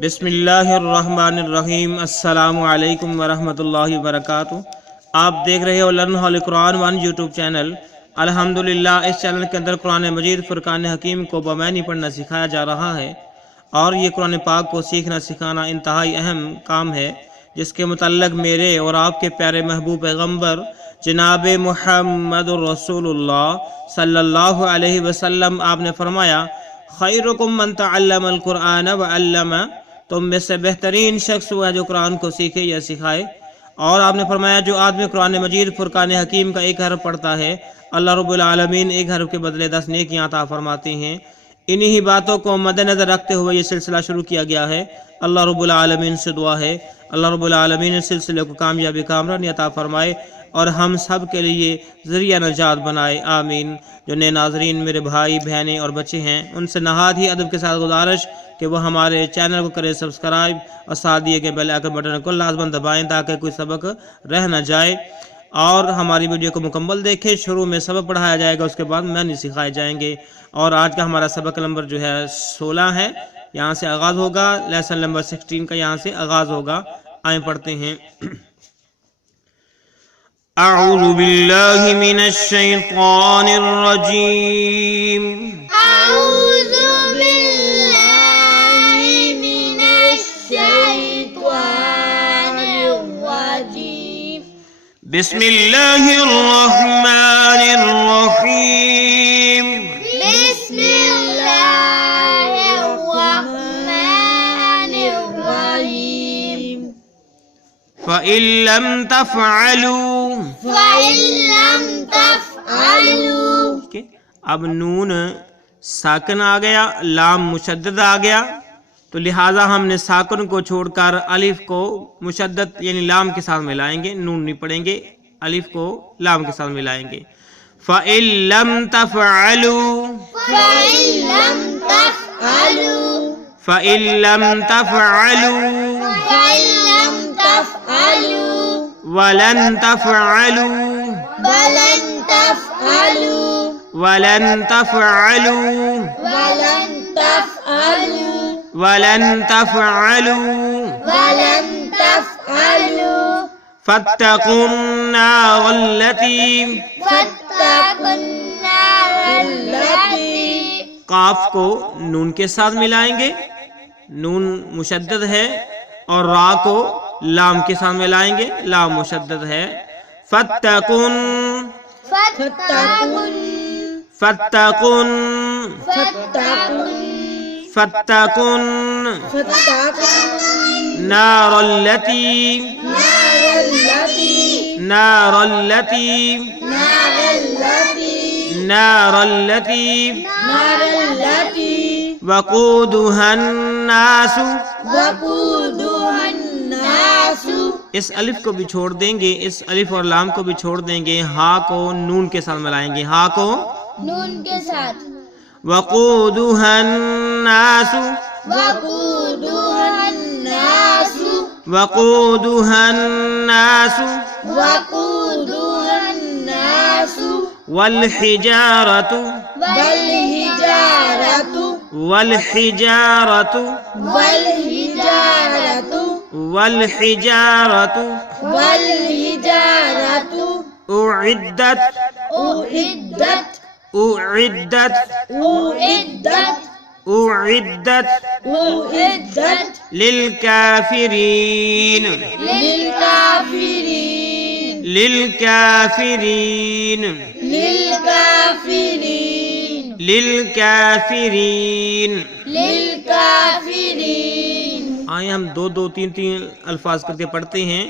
بسم اللہ الرحمن الرحیم۔ السلام علیکم ورحمۃ اللہ وبرکاتہ۔ آپ دیکھ رہے ہو لرن ہول قرآن ون یوٹیوب چینل۔ الحمدللہ اس چینل کے اندر قرآن مجید فرقان حکیم کو بمعنی پڑھنا سکھایا جا رہا ہے، اور یہ قرآن پاک کو سیکھنا سکھانا انتہائی اہم کام ہے، جس کے متعلق میرے اور آپ کے پیارے محبوب پیغمبر جناب محمد رسول اللہ صلی اللہ علیہ وسلم آپ نے فرمایا، خیرکم من تعلم القرآن وعلمہ، تم میں سے بہترین شخص وہ ہے جو قرآن کو سیکھے یا سکھائے۔ اور آپ نے فرمایا جو آدمی قرآن مجید فرقان حکیم کا ایک حرف پڑھتا ہے، اللہ رب العالمین ایک حرف کے بدلے 10 نیکیاں عطا فرماتے ہیں۔ انہی باتوں کو مد نظر رکھتے ہوئے یہ سلسلہ شروع کیا گیا ہے۔ اللہ رب العالمین سے دعا ہے اللہ رب العالمین اس سلسلے کو کامیابی کامرانی عطا فرمائے اور ہم سب کے لیے ذریعہ نجات بنائے، آمین۔ جو نئے ناظرین میرے بھائی بہنیں اور بچے ہیں، ان سے نہایت ہی ادب کے ساتھ گزارش کہ وہ ہمارے چینل کو کرے سبسکرائب اور ساتھ دیے گئے بیل آئیکن بٹن کو لازماً دبائیں تاکہ کوئی سبق رہ نہ جائے، اور ہماری ویڈیو کو مکمل دیکھیں۔ شروع میں سبق پڑھایا جائے گا، اس کے بعد معنی سکھائے جائیں گے، اور آج کا ہمارا سبق نمبر جو ہے 16 ہے، یہاں سے آغاز ہوگا۔ لیسن نمبر 16 کا یہاں سے آغاز ہوگا۔ آئیں پڑھتے ہیں۔ اعوذ باللہ من الشیطان الرجیم، أعوذ بالله من الشيطان الرجيم. بسم اللہ الرحمن الرحیم۔ بسم الله الرحمن الرحيم. فَإِن لَّمْ تَفْعَلُوا، فإن لم تفعلوا، اب نون ساکن آ گیا، لام مشدد آ گیا، تو لہٰذا ہم نے ساکن کو چھوڑ کر الف کو مشدد یعنی لام کے ساتھ ملائیں گے، نون نہیں پڑھیں گے، الف کو لام کے ساتھ ملائیں گے۔ فَإِن لَّمْ تَفْعَلُوا، فإن لم تفعلوا، فَإِن لَّمْ تَفْعَلُوا فإن لم تفعلوا، وَلَن تَفْعَلُوا ولن تفعلوا، وَلَن تَفْعَلُوا ولن تفعلوا، وَلَن تَفْعَلُوا ولن تفعلوا، فَاتَّقُوا النَّارَ الَّتِي، فاتقوا النار التي، قاف کو نون کے ساتھ ملائیں گے، نون مشدد ہے، اور را کو لام کے ساتھ ملائیں گے، لام مشدد ہے۔ فَاتَّقُوا فاتقوا فَاتَّقُوا فاتقوا فَاتَّقُوا فاتقوا النَّارَ الَّتِي النار التي، نَارَ الَّتِي النار التي، نَارَ الَّتِي النار التي وَقُودُهَا النَّاسُ، وقودها الناس، اس الف کو بھی چھوڑ دیں گے، اس الف اور لام کو بھی چھوڑ دیں گے، ہا کو نون کے ساتھ ملائیں گے، ہا کو نون کے ساتھ، وَقُودُهَا النَّاسُ، وقودها الناس، وَقُودُهَا النَّاسُ وقودها الناس، وَالْحِجَارَةُ والحجارة، وَالْحِجَارَةُ والحجارة، وَالْحِجَارَةُ والحجارة، أُعِدَّتْ أعدت أُعِدَّتْ أعدت أُعِدَّتْ أعدت لِلْكَافِرِينَ للكافرين، لِلْكَافِرِينَ للكافرين، لِلْكَافِرِينَ۔ للكافرين. آئیں ہم دو دو تین تین الفاظ کر کے پڑھتے ہیں۔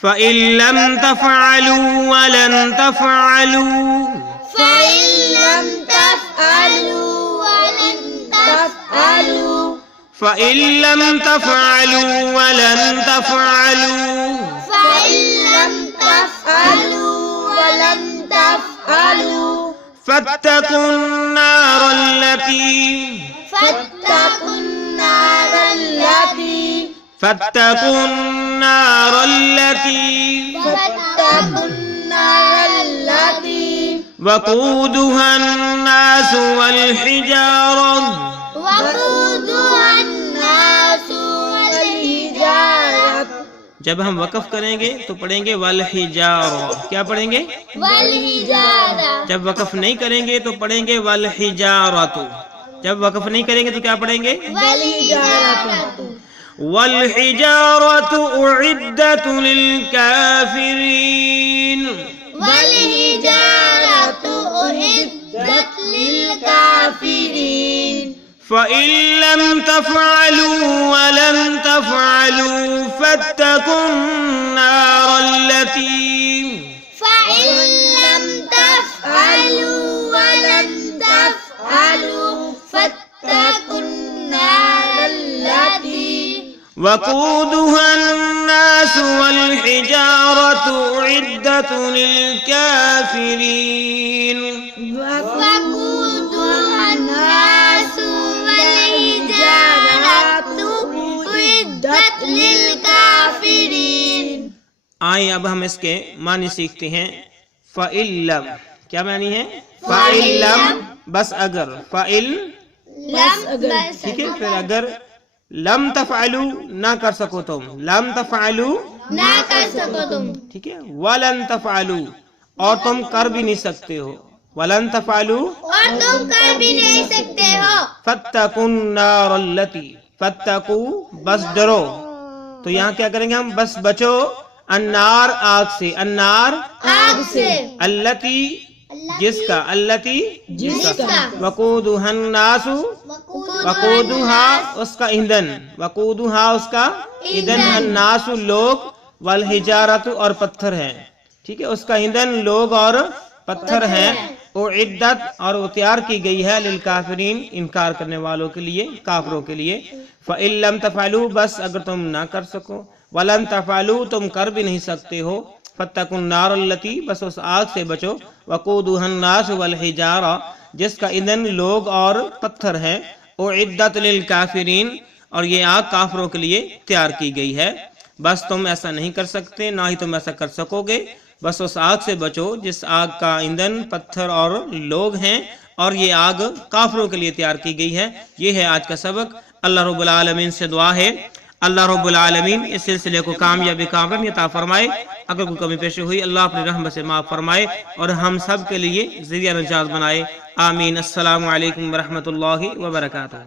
فَإِن لَّمْ تَفْعَلُوا وَلَن تَفْعَلُوا، فإن لم تفعلوا ولن تفعلوا، فَإِن لَّمْ تَفْعَلُوا وَلَن تَفْعَلُوا فإن لم تفعلوا ولن تفعلوا، فَاتَّقُوا النَّارَ الَّتِي، فاتقوا النار التي، فَاتَّقُوا النَّارَ الَّتِي فاتقوا النار التي وَقُودُهَا النَّاسُ وَالْحِجَارَةُ، وقودها الناس جب ہم وقف کریں گے تو پڑھیں گے والحجارہ. کیا پڑھیں گے؟ والحجارہ. جب وقف نہیں کریں گے تو پڑھیں گے والحجارۃ. جب وقف نہیں کریں گے تو کیا پڑھیں گے؟ والحجارۃ. والحجارۃ اعدت للکافرین. والحجارۃ اعدت للکافرین. فإن لم تفعلوا ولن تفعلوا فاتقوا النار التي فإن لم تفعلوا ولن تفعلوا فاتقوا النار التي وقودها الناس والحجارة أعدت للكافرين. وقودها الناس والحجارة أعدت للكافرين. آئیں اب ہم اس کے معنی سیکھتے ہیں. فَإِلَّمْ کیا معنی ہے؟ فَإِلَّمْ بس اگر. فَإِل ٹھیک ہے. پھر اگر لم تفعلوا نہ کر سکو تم. لم تفعلوا نہ کر سکو تم. ٹھیک ہے. وَلَن تفعلوا اور تم کر بھی نہیں سکتے ہو. وَلَن تفعلوا اور تم کر بھی نہیں سکتے ہو. فَاتَّقُوا النَّارَ الَّتِي فَاتَّقُوا بس ڈرو. تو یہاں کیا کریں گے ہم؟ بس بچو. النار آگ سے. النار آگ سے. الَّتِي جس کا. الَّتِي جس کا. وقودها الناس وقودها اس کا ایندھن. وقودها اس کا ایندھن. الناس لوگ. والحجارت اور پتھر ہیں. ٹھیک ہے. اس کا ایندھن لوگ اور پتھر ہیں. اعدت اور وہ تیار کی گئی ہے للکافرین انکار کرنے والوں کے لیے، کافروں کے لیے. فإن لم تفعلوا بس اگر تم نہ کر سکو. ولن تفعلوا تم کر بھی نہیں سکتے ہو. فاتقوا النار التي بس اس آگ سے بچو. وقودها الناس والحجارہ جس کا ایندھن لوگ اور پتھر ہیں. اعدت للکافرین اور یہ آگ کافروں کے لیے تیار کی گئی ہے. بس تم ایسا نہیں کر سکتے، نہ ہی تم ایسا کر سکو گے. بس اس آگ سے بچو جس آگ کا ایندھن پتھر اور لوگ ہیں، اور یہ آگ کافروں کے لیے تیار کی گئی ہے. یہ ہے آج کا سبق. اللہ رب العالمین سے دعا ہے اللہ رب العالمین اس سلسلے کو کامیابی کامرانی عطا فرمائے. اگر کوئی کمی پیشی ہوئی اللہ اپنی رحمت سے معاف فرمائے اور ہم سب کے لیے ذریعہ نجات بنائے. آمین. السلام علیکم ورحمۃ اللہ وبرکاتہ.